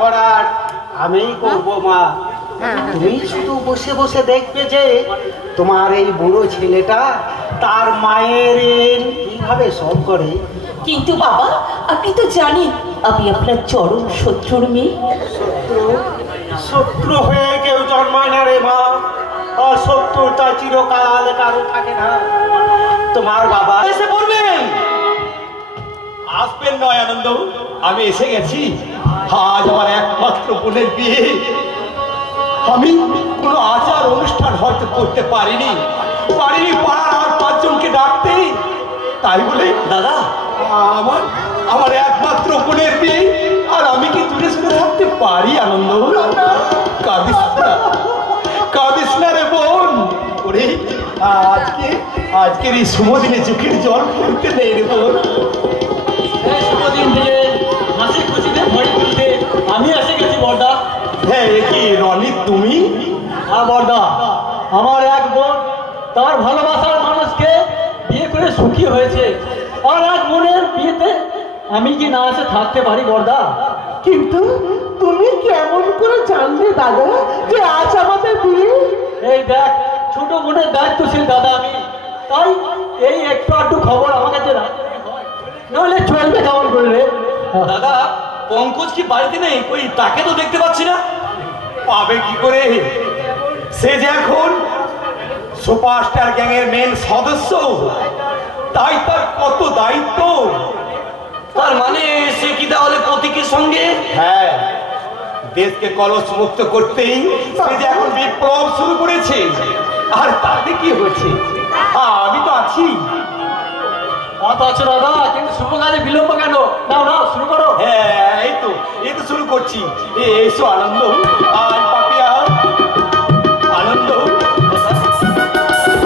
করার আমিই করব মা। তুমি শুধু বসে বসে দেখবে যে তোমার এই বুড়ো ছেলেটা তার মায়ের কিভাবে শোধ করে। কিন্তু বাবা, আপনি তো জানেন আমি আপনার চরম শত্রুর মেয়ে। শত্রু হয়ে কেউ জন্মায় না রে মা, আর শত্রুতা চিরকাল কারো থাকে না। তোমার বাবা এসে পড়বেন, আসবেন নয় আনন্দ, আমি এসে গেছি। আজ আমার একমাত্র বোনের বিয়ে। আমি কোনো আচার অনুষ্ঠান হয়তো করতে পারিনি পাড়ার আর 5 জনকে ডাকতে। তাই বলে দাদা আমার একমাত্র বোনের বিয়ে, আর আমি কি দূরে সরে থাকতে পারি? আনন্দ, কাঁদিস না রে বোন। ওরে আজকের এই শুভ দিনে চোখের জল ফেলতে নেই রে বোন। শুভদিন থেকে হাসি খুশিতে ভয় তুলতে আমি এসে গেছি বড়দা। হ্যাঁ, কি রনি তুমি? হ্যাঁ বড়দা, আমার এক বোন তার ভালোবাসার মানুষকে বিয়ে করে সুখী হয়েছে, আর এক বোনের বিয়েতে আমি কি না এসে থাকতে পারি বড়দা? কিন্তু তুমি কেমন করে জানলে দাদা যে আজ আমাদের বিয়ে? এই দেখ, ছোট বোনের দায়িত্বশীল দাদা আমি, তাই এই একটু আধটু খবর আমার কাছে রাখতে হয়, নাহলে চলবে কেমন করে রে? দাদা, পঙ্কজ কি বাড়িতে নেই? ওই তাকে তো দেখতে পাচ্ছি না। পাবে কি করে? সে যে এখন সুপারস্টার গ্যাংয়ের মেন সদস্য, তাই তার কত দায়িত্ব। তার মানে সে কি তাহলে প্রতীকের সঙ্গে? হ্যাঁ, দেশকে কলস মুক্ত করতেই সে যে এখন বিপ্লব শুরু করেছে। আর তাতে কি হয়েছে? আমি তো আছি। আচ্ছা দাদা, কিন্তু শুভ কাজে বিলম্ব কেন? না শুরু করো। হ্যাঁ, এই তো শুরু করছি। এসো আনন্দ, আর পাপিয়া আনন্দ।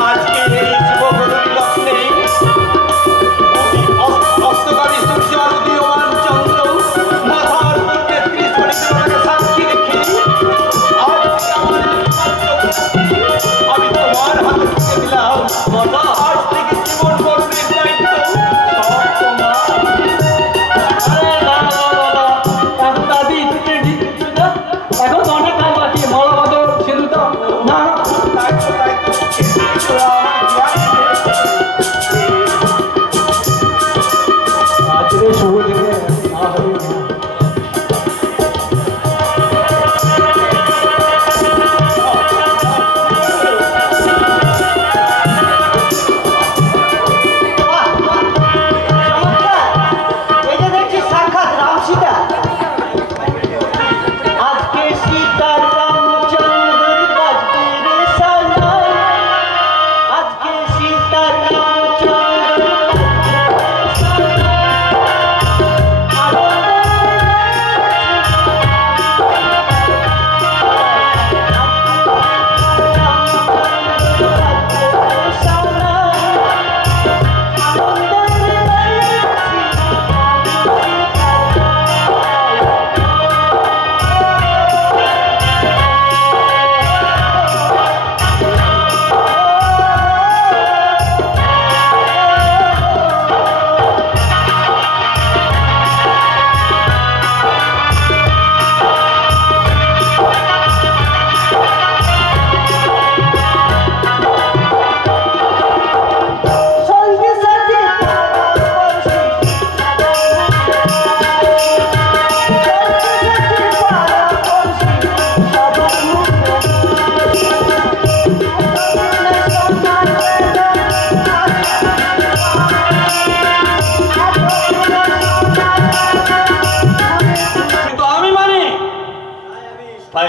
আজকে এই শুভ গধূলি লগ্নে অস্তকারী সূর্য আর উদীয়মান চন্দ্র মাথার উপর 33 কোটি দেবতাকে সাক্ষী রেখে আমি তোমার হাতে তুলে দিলাম। আজ থেকে জীবন বর্ণের দায়িত্ব সব তোমার। এখন তো অনেক কাজ বাকি, মালা বদল সিঁদুর দাও। না আজকে শুভ দিনে না হবে না।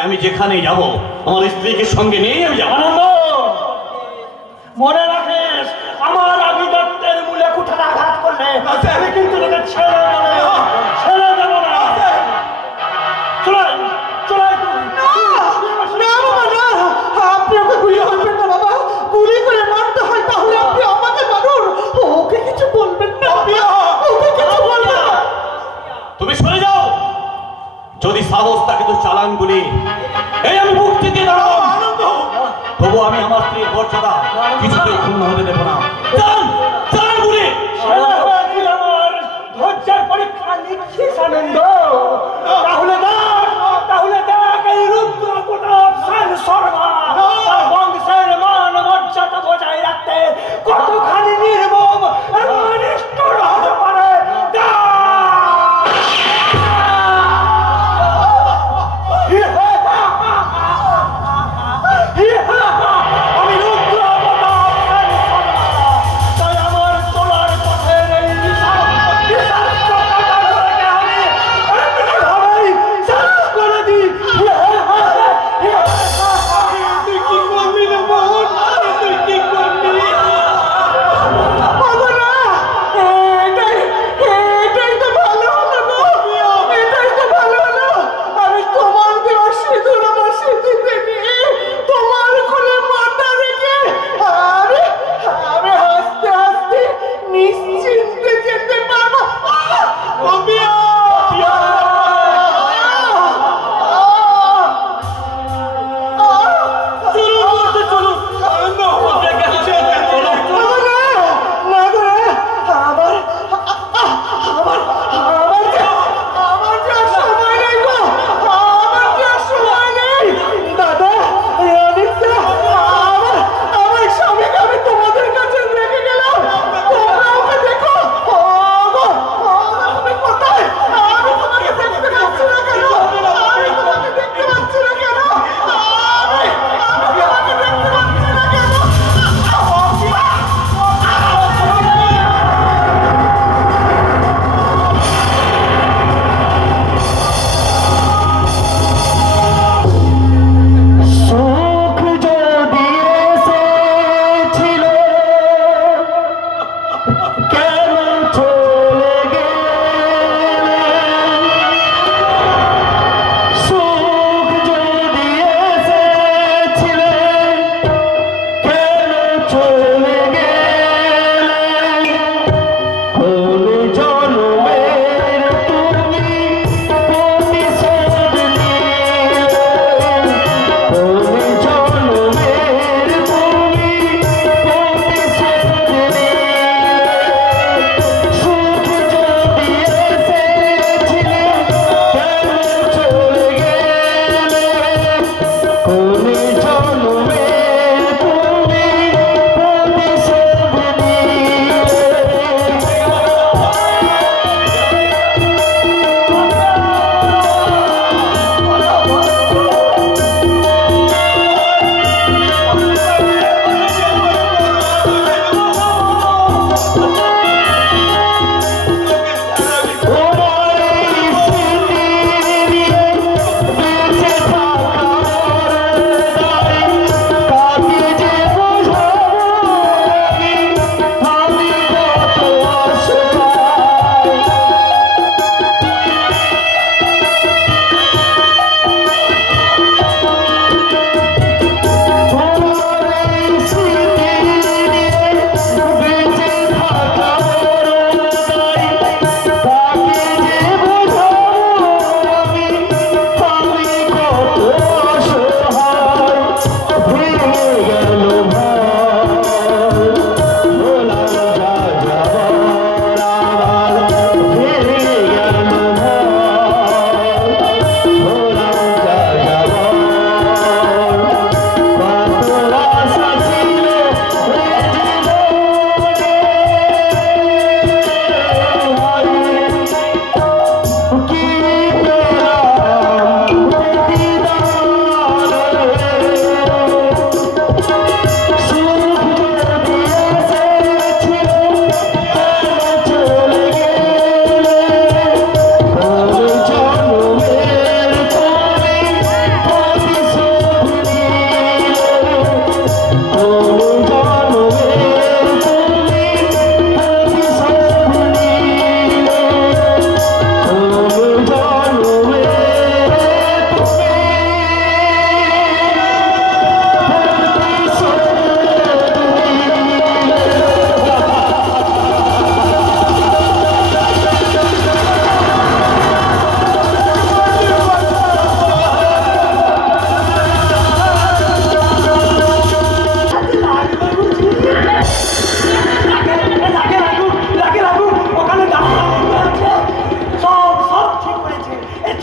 আমি যেখানে যাব আমার স্ত্রীকে সঙ্গে নিয়ে আমি যাব। আনন্দ, মনে রাখিস, আমার আভিজাত্যের মূলে কুঠার আঘাত করলে আমি কিন্তু তোকে ছেড়ে দেবো না। আপনি ওকে গুলি করবেন না বাবা, গুলি করে মারতে হয় তাহলে আপনি আমাকে মারুন, ওকে কিছু বলবেন না, ওকে কিছু বলবেন না। তুমি সরে যাও, যদি সাহস থাকে তো চালান গুলি। এই আমি মুক্তি দিয়ে দাঁড়াবো আনন্দ, তবু আমি আমার স্ত্রীর মর্যাদা কিছুতেই ক্ষুণ্ণ হতে দেবো না। চালান গুলি। আমার ধৈর্যের পরীক্ষা নিচ্ছিস আনন্দ, তাহলে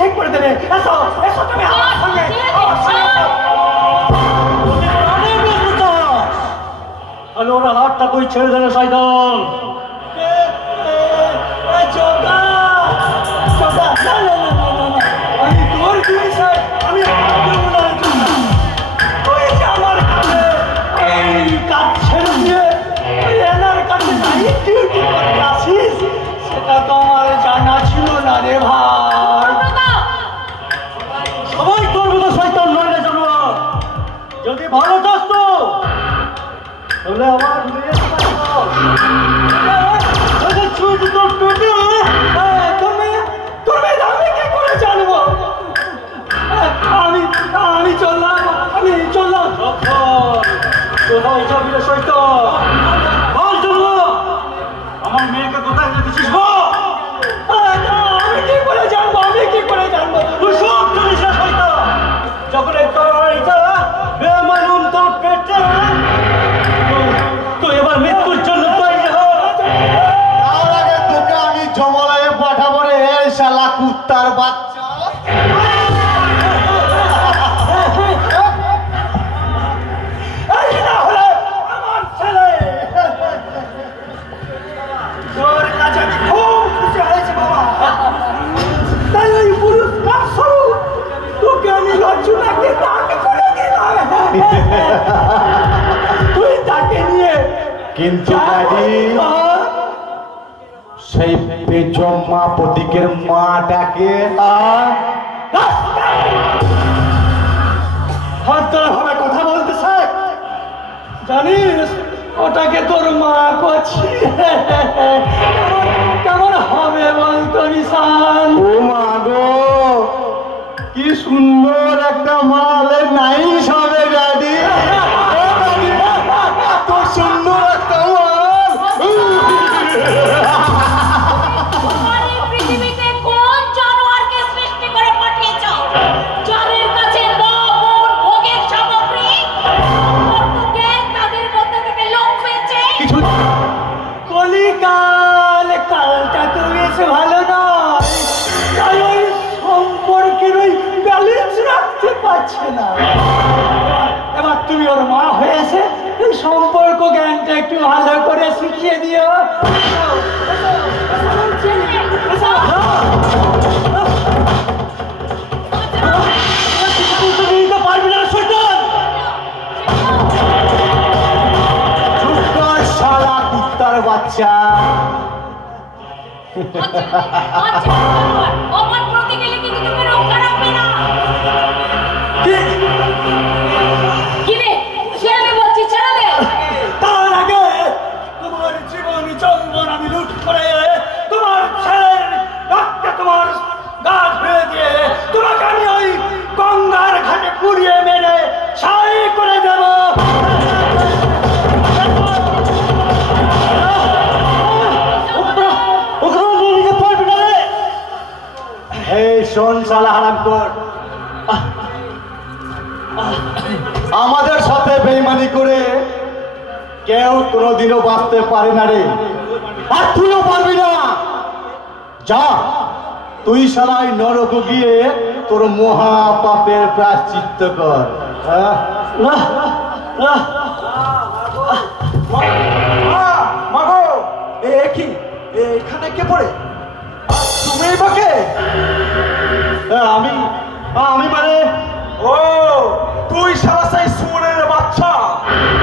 ঠিক করে দেবে। এসো এসো তুমি আমার সঙ্গে। তাহলে ওরা হাতটা তুই ছেড়ে দেবে শয়তান। আমি তোর বিষয় আমি আমার কাছে এই কাজ ছেড়ে দিয়ে এনার কাছে নাইট ডিউটি করতে আসিস, সেটা তো আমার জানা ছিল না রে ভাই। সবাই তোর মতো শয়তান নয় রে জানোয়ার। যদি ভালো চাস তো তাহলে আমার আমি চললাম। কোথায় যাবি রে শয়তান? বল চলবো। আমার মেয়েকে কোথায় রেখেছিস বল। আমি কি করে জানবো? তুই সব জানিস না শয়তান। যখন এই তরবারিটা বেমালুম তোর পেটে, তো এবার মৃত্যুর জন্য তৈরি হ। তার আগে তোকে আমি জমালয়ে পাঠাবো রে শালা কুত্তার বাচ্চা। আমার ছেলে তোর কাছে আমি খুব খুশি হয়েছে বাবা। তাই ওই পুরস্কার স্বরূপ তোকে আমি লজ্জুটাকে দান করে দিলাম। তুই তাকে নিয়ে কিন্তু ড্যাডি, সেই পেজম্মা প্রতীকের মাটাকে ভদ্রভাবে কথা বলতে শেখ। জানিস ওটাকে তোর মা করছি। কেমন হবে বলতো নিশান? ও মা গো, কি সুন্দর একটা মালে নাইস হবে ড্যাডি। এত সুন্দর একটা মাল। তোমার এই পৃথিবীতে কোন জানোয়ারকে সৃষ্টি করে পাঠিয়েছো? যাদের কাছে নবর ভোগের সামগ্রী, সম্পর্ককে তাদের মধ্যে থেকে লোক পেয়েছে। কলিকাল কালটা তো বেশ ভালো নয়, তাই ওই সম্পর্কের ওই ব্যালেন্স রাখতে পারছে না। এবার তুমি ওর মা হয়েছে, এই সম্পর্ক জ্ঞানটা একটু ভালো করে শিখিয়ে দিও। তুমি তো পারবি না শয়তান। চুপ কর শালা কুত্তার বাচ্চা। আমার প্রতি গেলে কিন্তু তুমি রক্ষা রাখবে না। কি রে? ছেড়ে দে বলছি, ছেড়ে দে। তার আগে তোমার জীবন যৌবন আমি লুট করে তোমার ছেলের রক্তে তোমার গা ধুয়ে দিয়ে তোমাকে আমি ওই গঙ্গার ঘাটে পুড়িয়ে মেরে ছাই করে দেব। ওখানে নিয়ে পারবি না রে। এই শোন শালা হারামখোর, আমাদের সাথে বেইমানি করে কেউ কোনোদিনও বাঁচতে পারে না রে, আর তুইও পারবি না। যা, তুই শালাই নরক গিয়ে তোর মহা পাপের প্রায়শ্চিত্ত কর। মাগো কি এখানে কে পড়ে? তুমি বাকে? আমি মানে ও তুই সারা সেই সুরের বাচ্চা,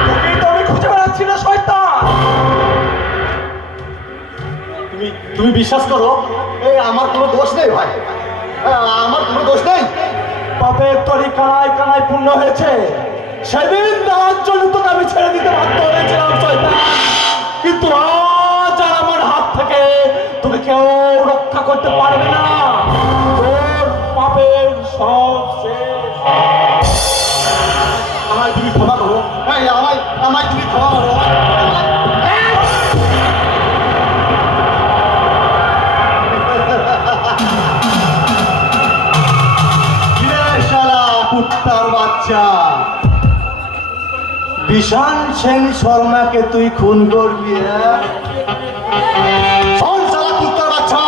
তোকে তো আমি খুঁজে বেড়াচ্ছি না শয়তান। তুমি বিশ্বাস করো, এই আমার কোনো দোষ নেই ভাই, আমার কোনো দোষ নেই। পাপের তরি কানায় কানায় পূর্ণ হয়েছে, সেদিন তার জন্য তোকে আমি ছেড়ে দিতে বাধ্য হয়েছিলাম শয়তান। কিন্তু আজ আর আমার হাত থেকে তোকে কেউ রক্ষা করতে পারবে না। তোর পাপের সব শেষ। আমায় তুমি ক্ষমা করো, আমায় তুমি ক্ষমা করো। কুত্তার বাচ্চা, বিশাল সেন শর্মাকে তুই খুন করবি? কুত্তার বাচ্চা,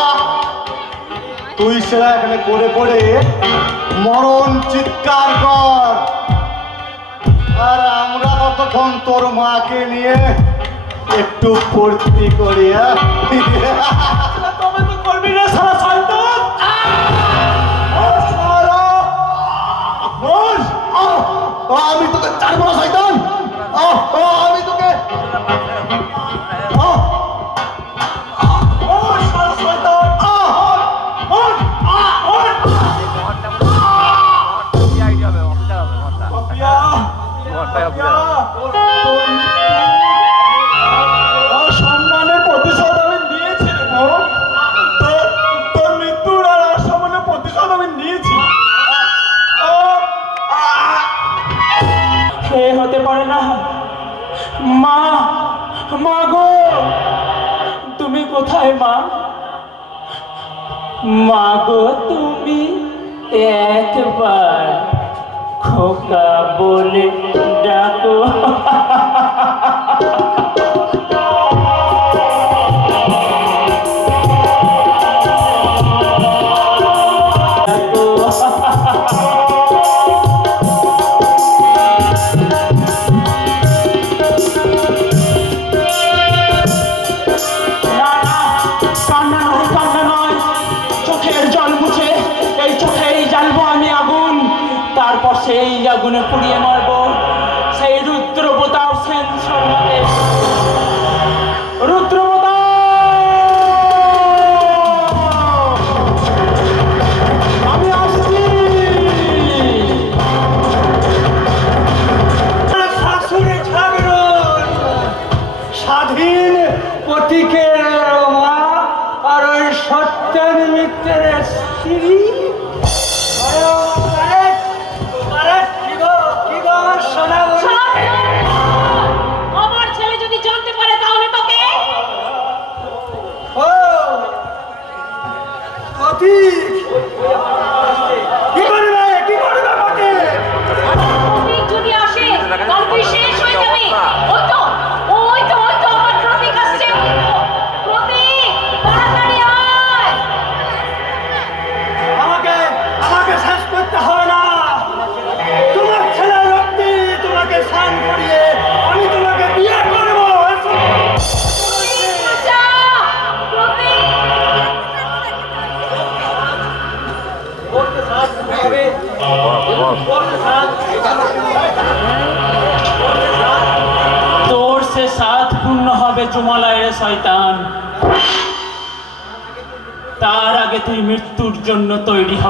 তুই সেটা এখানে করে করে মরণ চিৎকার কর, আর আমরা ততক্ষণ তোর মাকে নিয়ে একটু ফুর্তি করি। তবে তো করবি না সারা শয়তান। আমি তোকে চাইব না শয়তান, আমি তোকে সম্মানের প্রতিশোধ আমি নিয়েছি, তোর মৃত্যুর আর অসম্মানের প্রতিশোধ আমি নিয়েছি। সে হতে পারে না। মা, মা গো, তুমি কোথায় মা? মা গো, তুমি একবার খোকা বলে ডাকো। সেই আগুনে পুড়িয়ে মারব সেই রুদ্রপ্রতাপ সেন শর্মাকে। রুদ্রপ্রতাপ, আমি আসছি। স্বাধীন প্রতীকের মা আর ওই সত্যের মিত্রের স্ত্রী। আমার ছেলে যদি জানতে পারে তাহলে তোকে যদি আসে তাহলে তুই শেষ হয়ে যাবি। ওই তো আমার প্রতীক আসছে। প্রতীক, তাড়াতাড়ি আয়। আমাকে শেষ করতে হবে না। তোমার ছেলের রক্তে তোমাকে স্নান করিয়ে আমি তোমাকে বিয়ে করবো। তোর সে সাত পূর্ণ হবে জুমালয়ের শয়তান। তার আগে তুই মৃত্যুর জন্য তৈরি হ।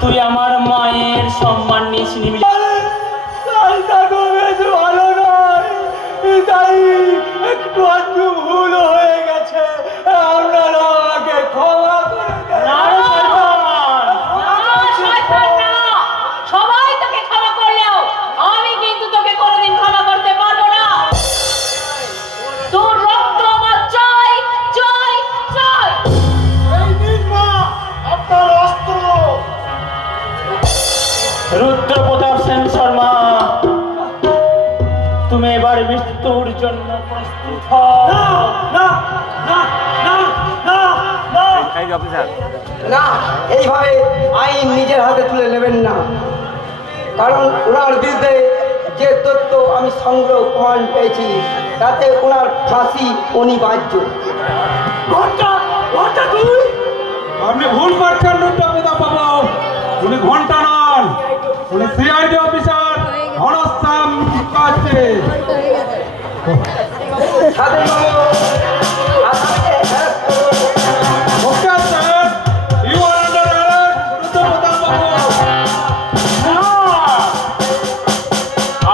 তুই আমার মায়ের সম্মান নিস নিবি। ভালো নয়, তাই একটু আধটু ভুল হয়ে গেছে, আপনারা আমাকে ক্ষমা করে দেন। সবাই তোকে ক্ষমা করলেও আমি কিন্তু তোকে কোনোদিন ক্ষমা করতে পারবো না। তোর রক্ত আমার চাই চাই চাই। এই নিন মা আপনার অস্ত্র। রুদ্রপ্রতাপ সেন শর্মা, তুমি এবার মৃত্যুর জন্য প্রস্তুত হও। না, এইভাবে আইন নিজের হাতে তুলে নেবেন না, কারণ ওনার বিরুদ্ধে যে তথ্য আমি সংগ্রহ প্রমাণ পেয়েছি তাতে ওনার ফাঁসি অনিবার্য। আপনি ভুল করছেন রুদ্রপ্রতাপ বাবু। উনি ঘন্টা নন, উনি সিআইডি অফিসার ঘনশ্যাম কাছে।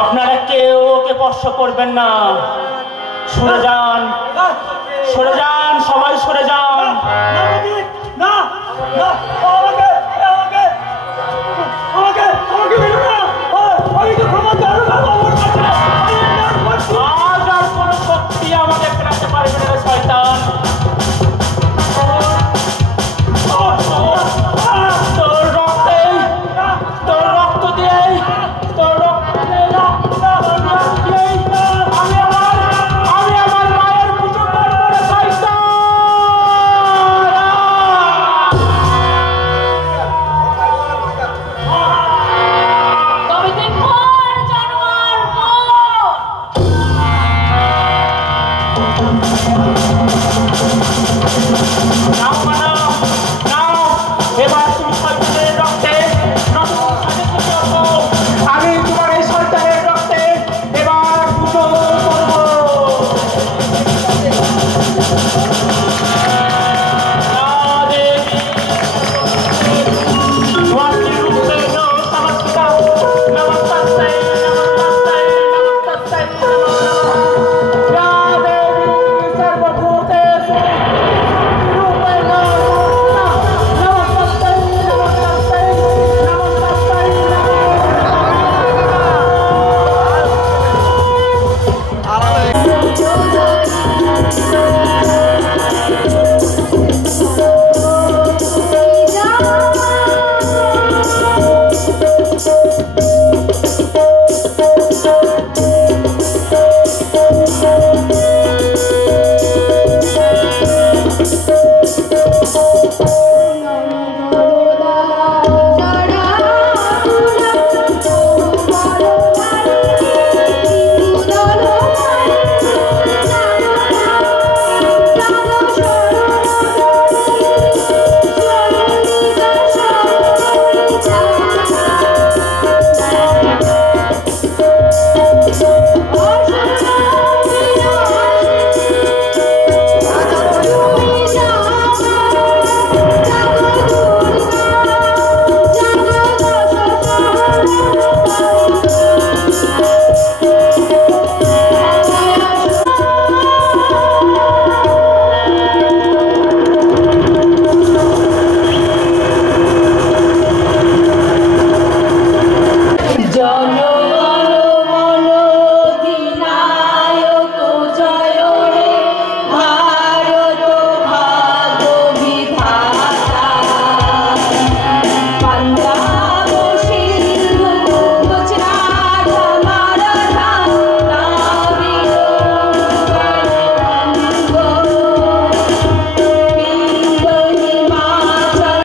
আপনারা কেউ ওকে স্পর্শ করবেন না। সরে যান, সরে যান, সবাই সরে যান। না, আমাকে